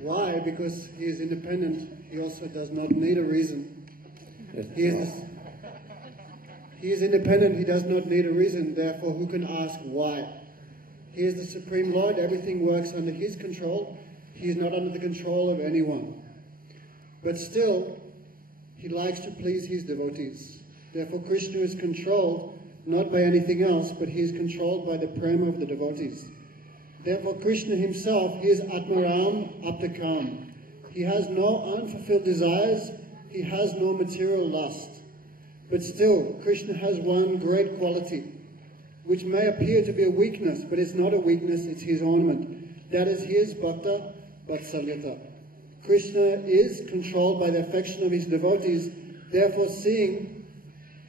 Why? Because he is independent. He also does not need a reason. He is independent. He does not need a reason. Therefore, who can ask why? He is the Supreme Lord. Everything works under his control. He is not under the control of anyone. But still, he likes to please his devotees. Therefore, Krishna is controlled not by anything else, but he is controlled by the prema of the devotees. Therefore, Krishna himself, he is Atmaram Aptakam. He has no unfulfilled desires. He has no material lust. But still, Krishna has one great quality, which may appear to be a weakness, but it's not a weakness, it's his ornament. That is his Bhakta Vatsalyata. Krishna is controlled by the affection of his devotees. Therefore, seeing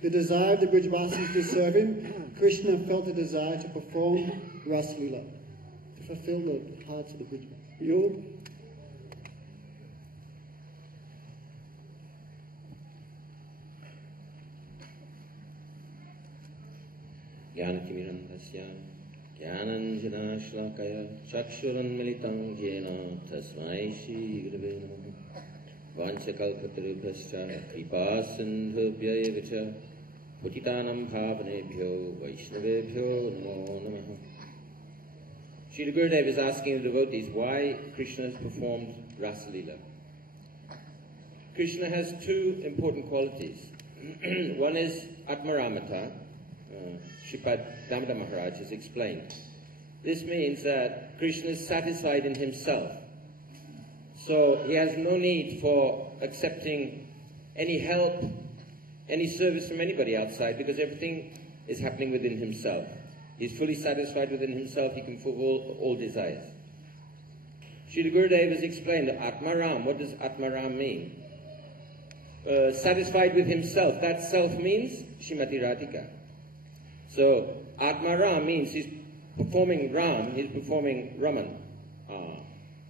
the desire of the Brijvasis to serve him, Krishna felt a desire to perform Ras Leela, to fulfill the hearts of the Brijvasis. You? Jnanatimirandasya Jnananjanashlakaya Chakshuranmilitam Jena Tasmai Shri Gurave Namaha Vanchakalpatarubhascha Kripasindhubhya evacha Putitanam Bhavanebhyo Vaishnavebhyo Namo Namaha. Srila Gurudeva is asking the devotees why Krishna has performed Rasa Leela. Krishna has two important qualities. One is Atmaramata. Shripad Damodar Maharaj has explained. This means that Krishna is satisfied in himself. So he has no need for accepting any help, any service from anybody outside, because everything is happening within himself. He's fully satisfied within himself. He can fulfill all desires. Srila Gurudeva has explained that Atmaram. What does Atmaram mean? Satisfied with himself. That self means Srimati Radhika. So, Atmaram means he's performing Ram, he's performing Raman.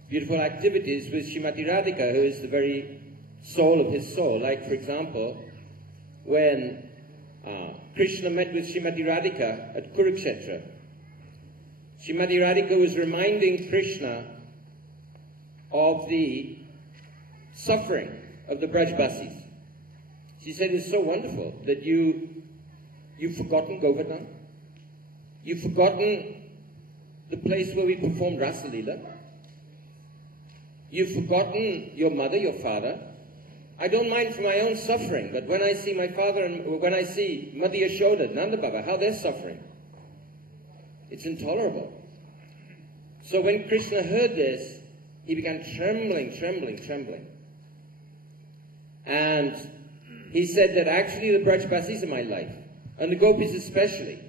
Beautiful activities with Srimati Radhika, who is the very soul of his soul. Like, for example, when Krishna met with Srimati Radhika at Kurukshetra, Srimati Radhika was reminding Krishna of the suffering of the Brajbasis. She said, it's so wonderful that you've forgotten Govardhan. You've forgotten the place where we performed Rasa Leela. You've forgotten your mother, your father. I don't mind for my own suffering, but when I see my father and when I see Mother Yashoda, Nanda Baba, how they're suffering, it's intolerable. So when Krishna heard this, he began trembling. And he said that actually the Brajbasis are my life. And the gopis especially.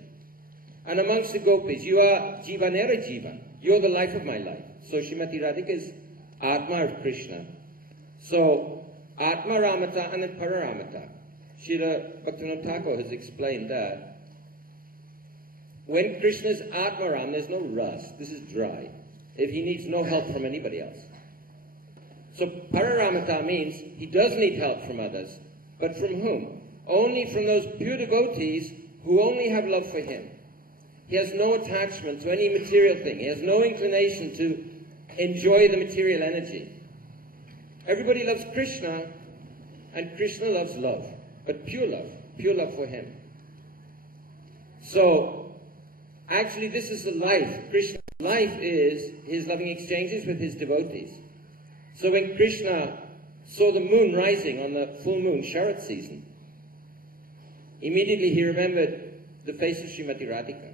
And amongst the gopis, you are Jivanera Jivan. You're the life of my life. So Srimati Radhika is Atma of Krishna. So Atma Ramata and Pararamata. Srila Bhaktivinoda Thakur has explained that when Krishna is Atma Ram, there's no rust. This is dry. If he needs no help from anybody else. So Pararamata means he does need help from others. But from whom? Only from those pure devotees who only have love for him. He has no attachment to any material thing. He has no inclination to enjoy the material energy. Everybody loves Krishna, and Krishna loves love, but pure love for him. So, actually this is the life. Krishna's life is his loving exchanges with his devotees. So when Krishna saw the moon rising on the full moon, Sharat season, immediately he remembered the face of Srimati Radhika.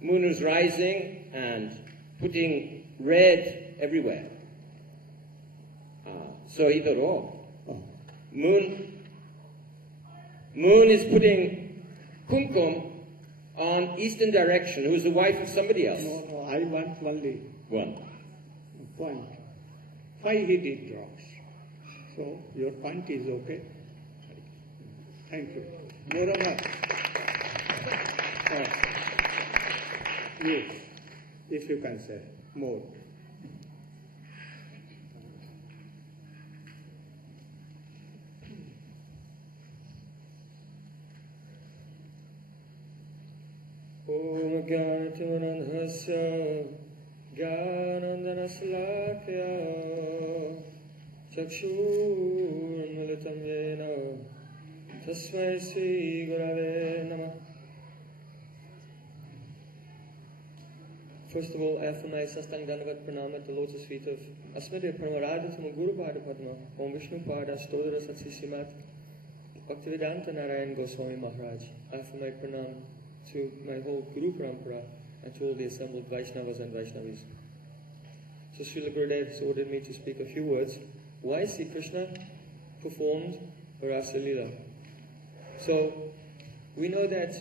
Moon was rising and putting red everywhere. So he thought, moon is putting kumkum on eastern direction, who is the wife of somebody else. No, I want only one. Point. 5 heated drops. So your point is okay. Thank you. Moreover, yes, if you can say more. Om Gyananandhasya Gyananandhasya Sadanasalakya Chakshurmilitam Yena Tasmai Sri Gurave Namah. First of all, I offer my Sastang Dandavat Pranam at the lotus feet of Asmade Paramarada Tama Guru Pada Padma, Om Vishnu Pada Stodara Satsi Srimat Bhaktivedanta Narayan Goswami Maharaj. I offer my pranam to my whole Guru Parampara and to all the assembled Vaishnavas and Vaishnavis. So Srila Gurudeva has ordered me to speak a few words. Why Sri Krishna performed Rasa Leela? So, we know that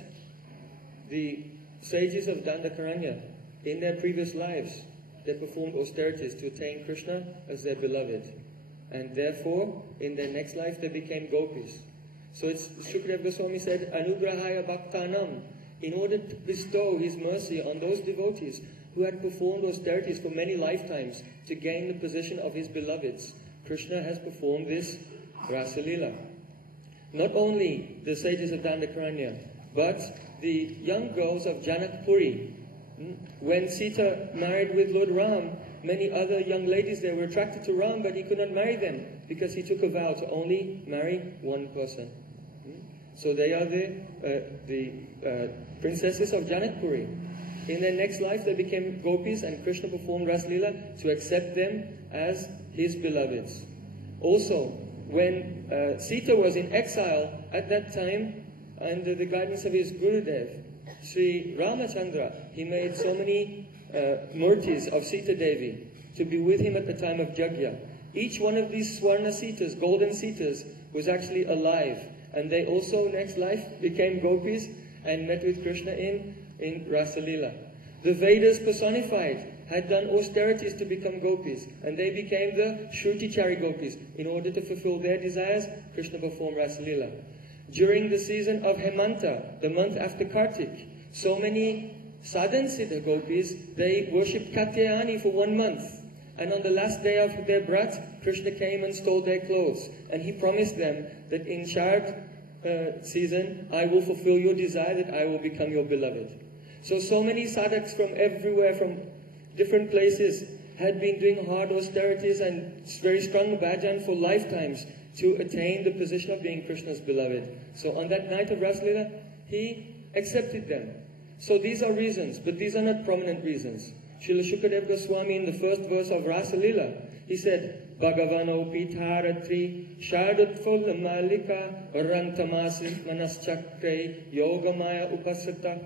the sages of Dandakaranya, in their previous lives, they performed austerities to attain Krishna as their beloved. And therefore, in their next life, they became gopis. So Srila Goswami said, Anugrahaya Bhaktanam, in order to bestow his mercy on those devotees who had performed austerities for many lifetimes to gain the position of his beloveds, Krishna has performed this Rasa Leela. Not only the sages of Dandakaranya, but the young girls of Janakpuri. When Sita married with Lord Ram, many other young ladies there were attracted to Ram, but he could not marry them because he took a vow to only marry one person. So they are the princesses of Janakpuri. In their next life they became gopis, and Krishna performed Rasa Leela to accept them as his beloveds. Also, when Sita was in exile at that time, under the guidance of his Gurudev, Sri Ramachandra, he made so many murtis of Sita Devi to be with him at the time of Jagya. Each one of these Swarna Sitas, golden Sitas, was actually alive. And they also, next life, became gopis and met with Krishna in Rasa Leela. The Vedas personified had done austerities to become gopis, and they became the Shrutichari gopis. In order to fulfill their desires, Krishna performed Rasa Leela. During the season of Hemanta, the month after Kartik, so many Sadhan Siddha gopis, they worshipped Katyayani for 1 month. And on the last day of their brat, Krishna came and stole their clothes. And he promised them that in Shard season, I will fulfill your desire, that I will become your beloved. So many sadhaks from everywhere, from different places, had been doing hard austerities and very strong bhajan for lifetimes to attain the position of being Krishna's beloved. So on that night of Rasa Leela, he accepted them. So these are reasons, but these are not prominent reasons. Srila Gurudeva Goswami, in the first verse of Rasa Leela, he said, Bhagavano Pitharatri Shardutful Malika Rantamasi Manaschakre Yogamaya Upasata.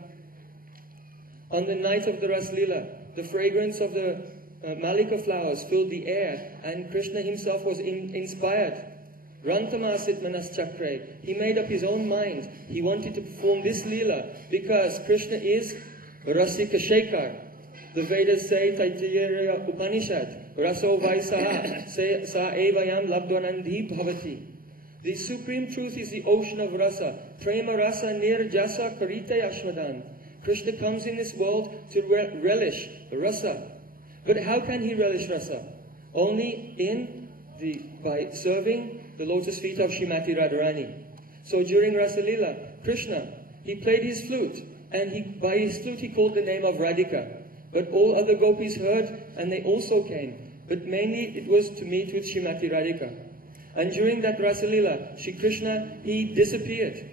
On the night of the Rasa Leela, the fragrance of the Malika flowers filled the air, and Krishna himself was inspired. Rantamasit Manaschakre. He made up his own mind. He wanted to perform this Leela because Krishna is Rasika Shekhar. The Vedas say, Taittiriya Upanishad, Raso Vaisaha, Sa Evayam Labdvanandhi Bhavati. The supreme truth is the ocean of rasa. Prema rasa nirjasa karite ashmadan. Krishna comes in this world to relish rasa. But how can he relish rasa? Only by serving the lotus feet of Srimati Radharani. So during Rasa Leela, Krishna, he played his flute, and by his flute he called the name of Radhika. But all other gopis heard, and they also came. But mainly it was to meet with Srimati Radhika. And during that Rasa Leela, Shri Krishna, he disappeared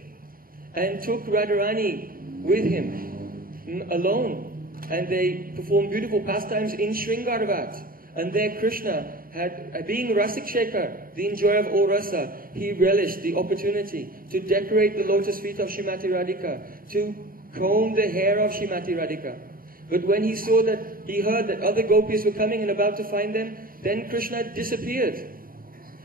and took Radharani with him alone. And they performed beautiful pastimes in Shringarvat. And there Krishna had, being Rasik Shekhar, the enjoyer of all rasa, he relished the opportunity to decorate the lotus feet of Srimati Radhika, to comb the hair of Srimati Radhika. But when he heard that other gopis were coming and about to find them, then Krishna disappeared.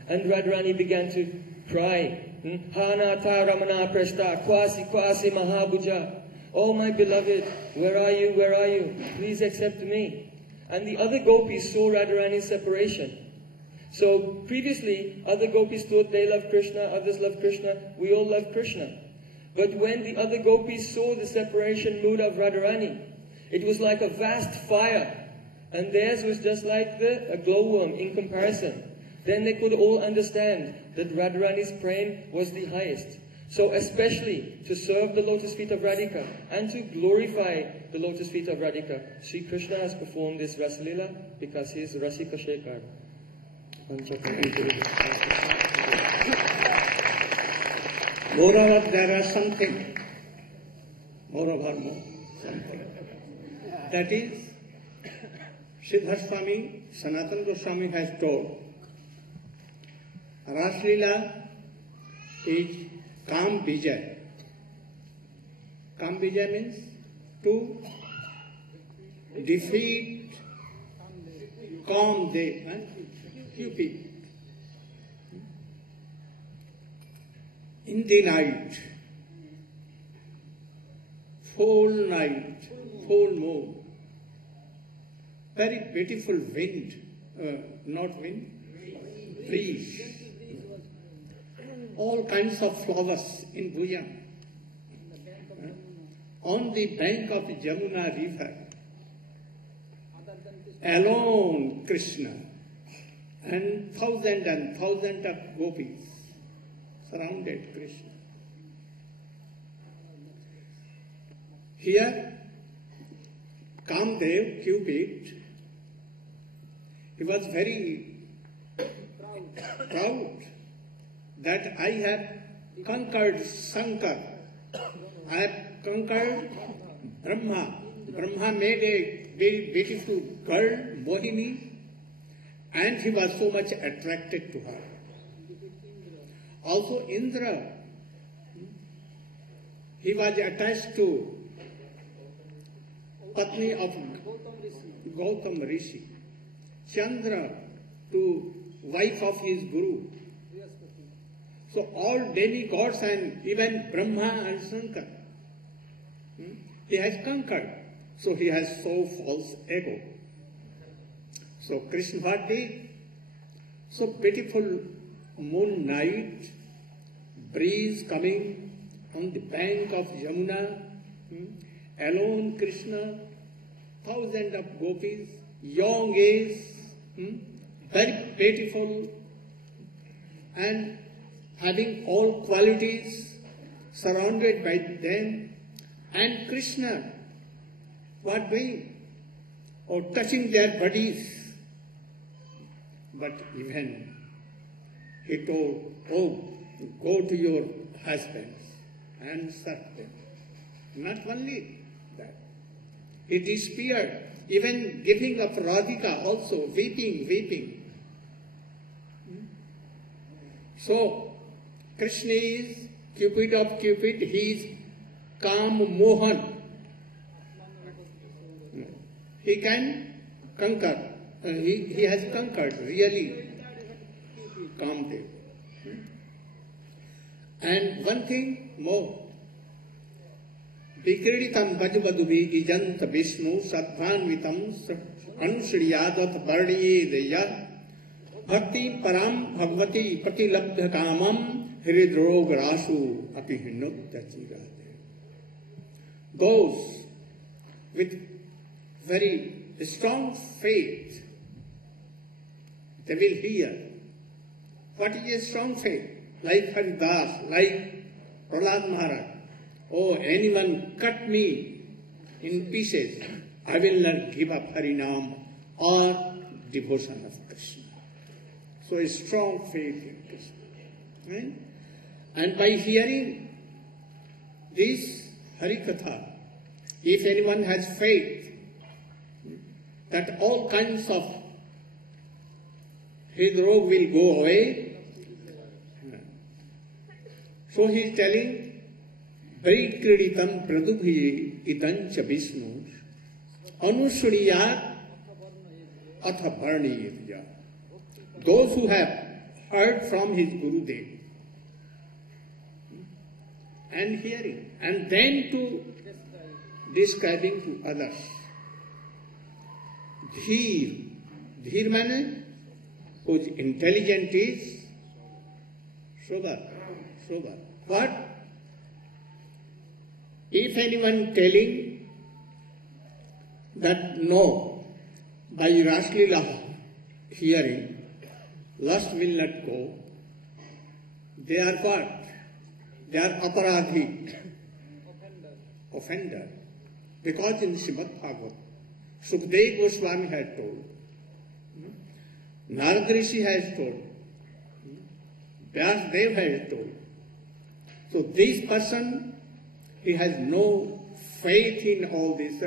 And Radharani began to cry, Hanata Ramana Prashta, Kwasi Kwasi Mahabhuja. Oh my beloved, where are you, where are you? Please accept me. And the other gopis saw Radharani's separation. So previously, other gopis thought they loved Krishna, others loved Krishna, we all love Krishna. But when the other gopis saw the separation mood of Radharani, it was like a vast fire, and theirs was just like a glowworm in comparison. Then they could all understand that Radharani's prem was the highest. So especially to serve the lotus feet of Radhika and to glorify the lotus feet of Radhika, Sri Krishna has performed this Rasalila because he is Rasika Shekhar. Moreover, there are something, something. That is, Siddha Swami, Sanatana Goswami has told, Rasalila is Kam Vijay. Kam Vijay means to defeat Kam Dev, Cupid. In the night, full moon, very beautiful wind, breeze. All kinds of flowers in Bhujan. On the bank of the Jamuna river, alone Krishna and thousands of gopis surrounded Krishna. Here, Kamdev, Cupid, he was very proud that I have conquered Shankar, I have conquered Brahma. Brahma made a very beautiful girl, Mohini, and he was so much attracted to her. Also Indra, he was attached to Patni of Gautam Rishi. Chandra to wife of his Guru. So all demigods and even Brahma and Shankar, he has conquered. So he has so false ego. So Krishna what did? So beautiful moon night, breeze coming on the bank of Yamuna, alone Krishna, thousands of gopis, young age, very beautiful, and having all qualities, surrounded by them, and Krishna, what doing? Or touching their bodies. But even he told, oh, go to your husbands and serve them. Not only that, he despaired, even giving up Radhika also, weeping. So, Krishna is Cupid of Cupid, he is Kam Mohan. He can conquer, he has conquered really Kamdev. And one thing more, Vikriditam Vajvadubi Ijanta Vishnu Satvanvitam Anusriyadat Vardiyedeya Bhakti Param Bhagavati Patilabdha Kamam Hridrog Rasu Apihinukta Chirade. Those with very strong faith, they will hear. What is a strong faith? Like Haridas, like Prahlad Maharaj. Oh, anyone cut me in pieces, I will not give up Harinam or devotion of Krishna. So a strong faith in Krishna. Right? And by hearing this Harikatha, if anyone has faith that all kinds of his rogue will go away, so he is telling, Vaikriditam pradubhi itancha Vishnu anushriyat atha varniyatya. Those who have heard from his Gurudev and hearing, and then to describing to others. Dhir means whose intelligent is sober. What? If anyone telling that no, by Raslila hearing, lust will not go, they are what? they are aparadhi, offender. Because in Srimad Bhagavad, Sukadeva Goswami had told, Narad Rishi has told, Vyasdev has told. So this person, he has no faith in all this,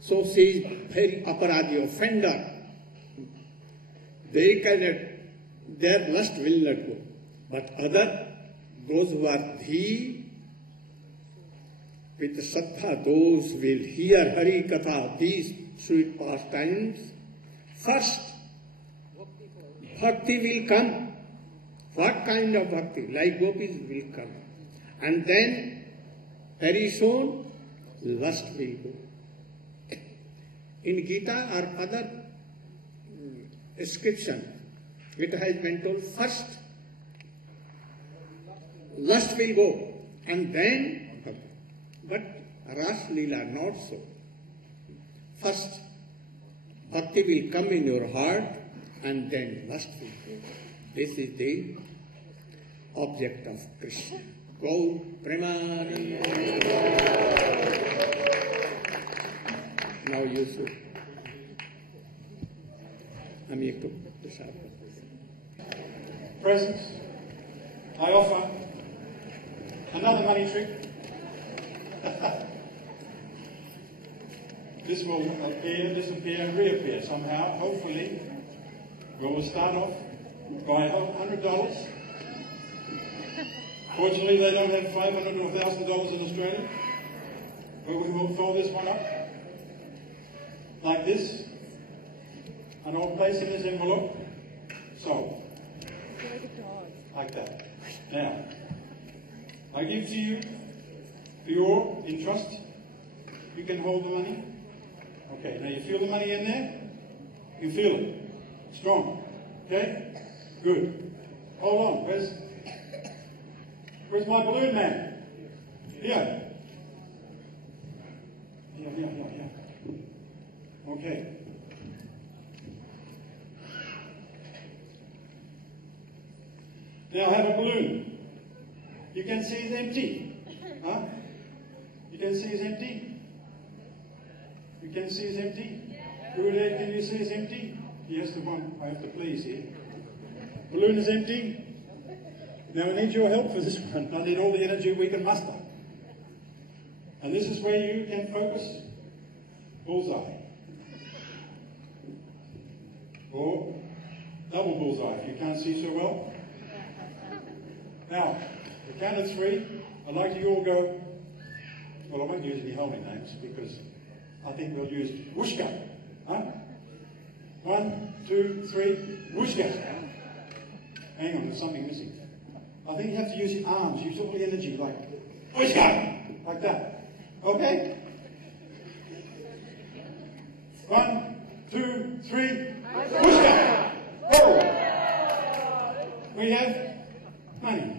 so she is very aparadhi, offender. They cannot, their lust will not go. But other, those who are dhi, with sattva, those will hear Hari Katha, these sweet pastimes. First, bhakti will come. What kind of bhakti? Like gopis will come. And then, very soon, lust will go. In Gita or other description, it has been told first, lust will go, and then bhakti. But Ras Leela not so. First, bhakti will come in your heart, and then lust will go. This is the object of Krishna. Go Premanand. Now you should. Presents. I offer another money trick. This will appear, disappear, and reappear somehow. Hopefully, we will start off by $100. Fortunately, they don't have $500 or $1,000 in Australia. But we will fold this one up like this, and I'll place in this envelope. So, like that. Now, I give to you for your in trust. You can hold the money. Okay, now you feel the money in there? You feel it. Strong. Okay? Good. Hold on. Where's my balloon man? Here. Here. Okay. Now I have a balloon. You can see it's empty. Huh? You can see it's empty. You can see it's empty. Gurudev, can you see it's empty? Yes, the one I have to please here. Balloon is empty. Now I need your help for this one. I need all the energy we can muster. And this is where you can focus. Bullseye. Or double bullseye if you can't see so well. Now, the count of three, I'd like you all go, well I won't use any holy names because I think we'll use Whooshka. Huh? 1, 2, 3, Whooshka. Hang on, there's something missing. I think you have to use your arms, use all the energy like Whooshka! Like that. Okay? 1, 2, 3, Whooshka! Oh! We have money.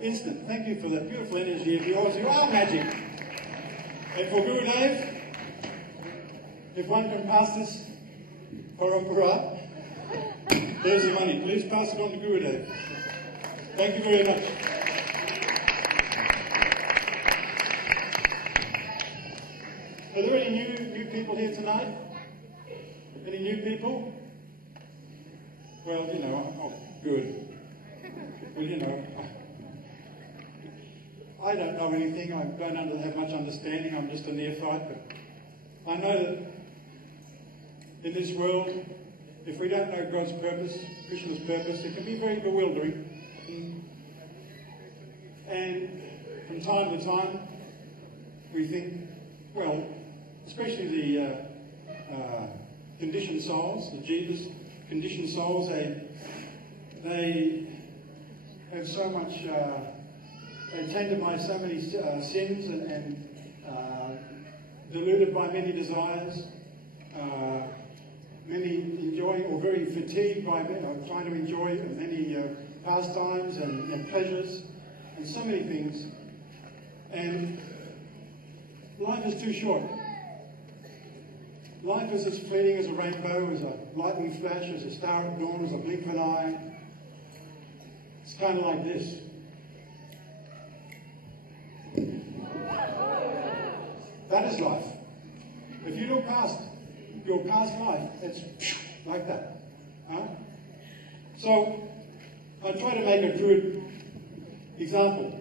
Instant. Thank you for that beautiful energy of yours. You are magic. And for Gurudev, if one can pass this parampara, there's the money. Please pass it on to Gurudev. Thank you very much. Are there any new people here tonight? Any new people? Well, you know, oh, good. Well, you know, I don't know anything. I don't have much understanding. I'm just a neophyte. But I know that in this world, if we don't know God's purpose, Krishna's purpose, it can be very bewildering. And from time to time, we think, well, especially the conditioned souls, the Jesus conditioned souls, they have so much, they're tainted by so many sins and deluded by many desires, many enjoying or very fatigued by trying to enjoy many pastimes and pleasures and so many things. And life is too short. Life is as fleeting as a rainbow, as a lightning flash, as a star at dawn, as a blink of an eye. It's kind of like this. That is life. If you look past your past life, it's like that. Huh? So, I try to make a good example.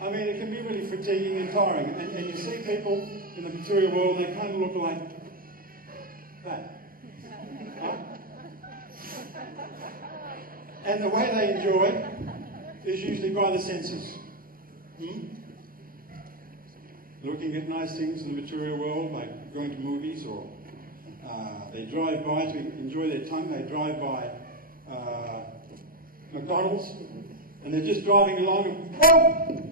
I mean, it can be really fatiguing and tiring. And you see people in the material world, they kind of look like that. Right? And the way they enjoy is usually by the senses. Looking at nice things in the material world, like going to movies, or they drive by to enjoy their tongue. They drive by McDonald's, and they're just driving along, and whoa!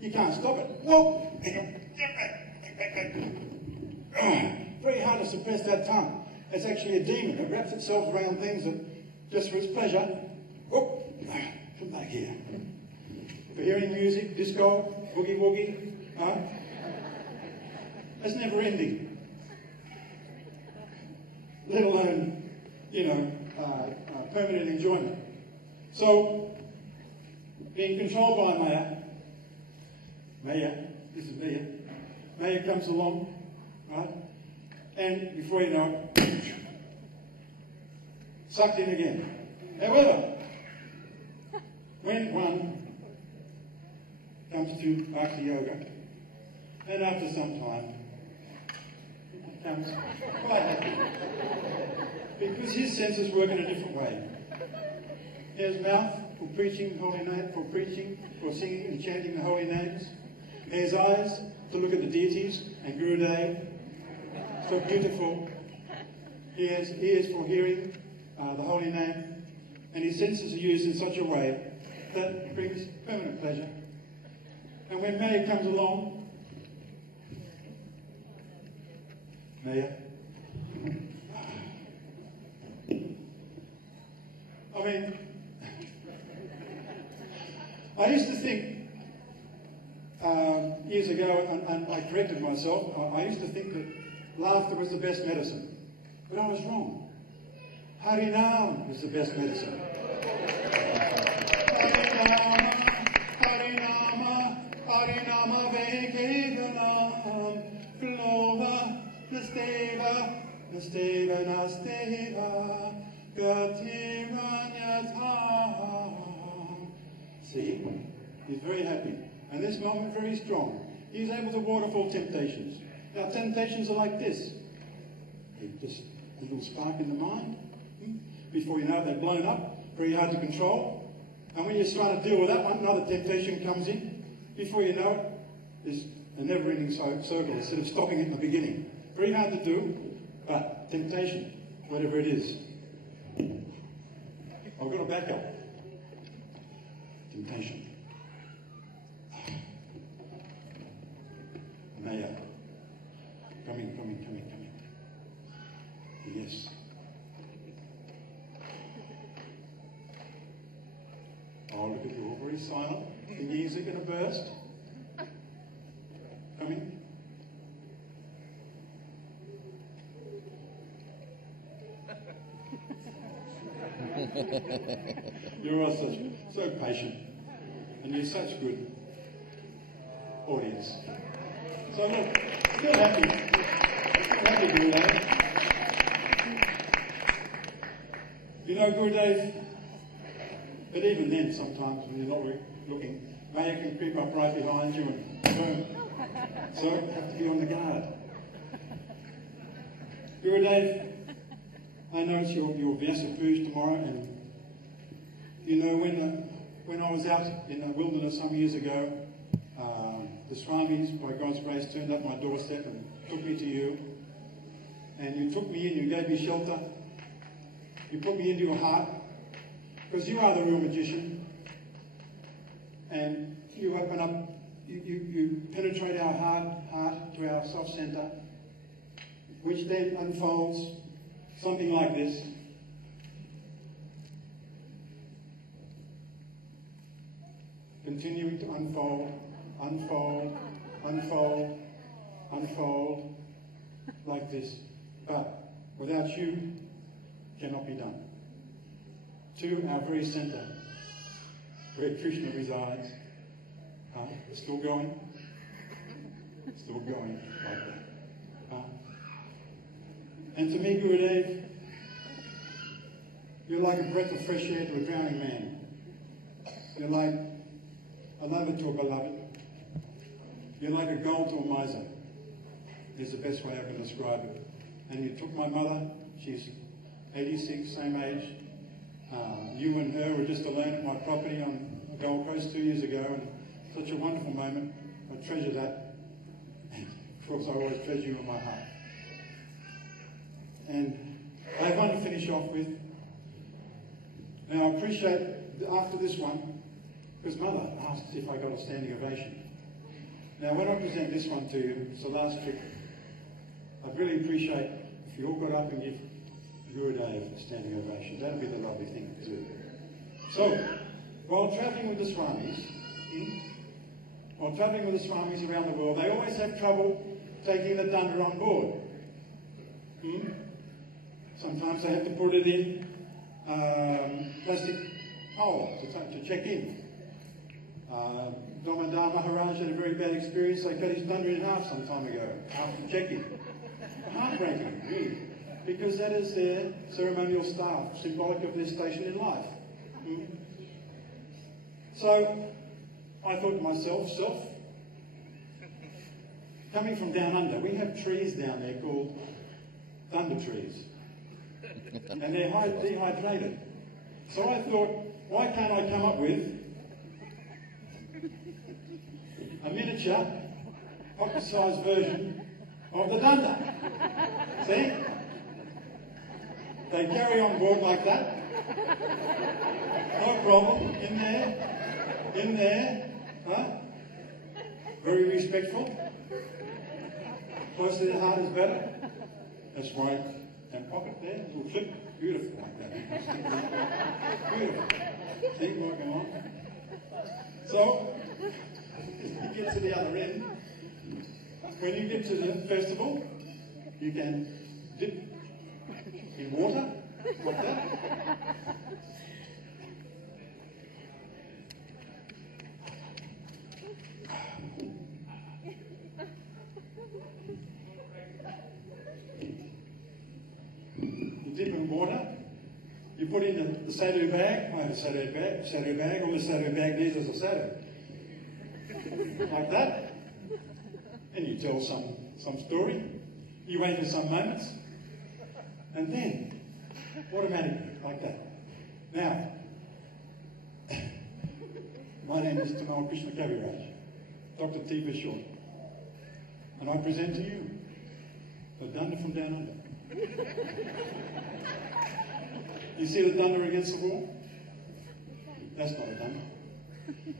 You can't stop it. Whoa! Very hard to suppress that tongue. It's actually a demon that wraps itself around things that, just for its pleasure, whoop, come back here. For hearing music, disco, boogie woogie, it's never ending. Let alone, permanent enjoyment. So, being controlled by Maya, this is Maya comes along, right? And before you know it, sucked in again. However, when one comes to Bhakti Yoga, and after some time, becomes quite happy. Because his senses work in a different way. He has mouth for preaching holy name, for singing and chanting the holy names. He has eyes to look at the deities and Gurudeva, so beautiful. He has ears for hearing the holy name, and his senses are used in such a way that brings permanent pleasure. And when Maya comes along, Maya, I mean, I used to think years ago, and I corrected myself, I used to think that laughter was the best medicine. But I was wrong. Harinam is the best medicine. Harinama, Harinama, Harinama Vekevanam, Glova, Nasteva, Nasteva, Nasteva, Gatiranyatam. See, he's very happy. And this moment very strong. He's able to ward off all temptations. Now, temptations are like this. Just a little spark in the mind. Before you know it, they're blown up. Very hard to control. And when you're trying to deal with that one, another temptation comes in. Before you know it, there's a never-ending circle instead of stopping it in the beginning. Very hard to do, but temptation, whatever it is. I've got to back up. Temptation. Maya. Coming. Yes. Oh, look at you all very silent. The ears are going to burst. Coming. You're all so patient. And you're such good audience. So look, still happy. Still happy, Gurudev. You know, Gurudev, but even then sometimes when you're not looking, Maya can creep up right behind you and boom. So you have to be on the guard. Gurudev, I know it's your Vyasa Puja tomorrow, and you know, when I was out in the wilderness some years ago, the Swamis, by God's grace, turned up my doorstep and took me to you. And you took me in, you gave me shelter. You put me into your heart, because you are the real magician. And you open up, you penetrate our heart to our self-center, which then unfolds something like this. Continuing to unfold, like this. But without you cannot be done. To our very centre, where Krishna resides, still going like that. And to me, Gurudev, you're like a breath of fresh air to a drowning man. You're like a lover to a beloved. You're like a gold to a miser, is the best way I can describe it. And you took my mother, she's 86, same age. You and her were just alone at my property on the Gold Coast 2 years ago, and such a wonderful moment. I treasure that. And of course, I always treasure you in my heart. And I want to finish off with, now I appreciate, after this one, because Mother asked if I got a standing ovation. Now when I present this one to you, it's the last trick, I'd really appreciate if you all got up and give Gurudev a standing ovation. That'd be the lovely thing to do. So, while travelling with the Swamis, around the world, they always have trouble taking the danda on board. Sometimes they have to put it in plastic hole to check in. Damodar Maharaj had a very bad experience. They cut his danda in half some time ago after checking. Heartbreaking, really, because that is their ceremonial staff, symbolic of their station in life. So I thought to myself, coming from down under, we have trees down there called thunder trees, and they're dehydrated. So I thought, why can't I come up with a miniature, pocket-sized version of the danda? See? They carry on board like that. No problem. In there. Very respectful. Close to the heart is better. That's right. And pocket there, little clip. Beautiful like that. Beautiful. See, working on. So, you get to the other end. When you get to the festival, you can dip in water, like that. You dip in water, you put in the sadhu bag. I have a sadhu bag, all the sadhu bag needs is a sadhu. Like that. And you tell some story, you wait for some moments, and then, automatically, like that. Now, my name is Tamal Krishna Kaviraj, Dr. T for short, and I present to you the danda from down under. You see the danda against the wall? That's not a danda.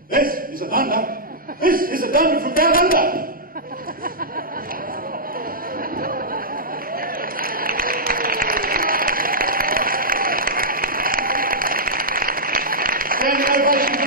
This is a danda. This is a danda from down under. Standing ovation for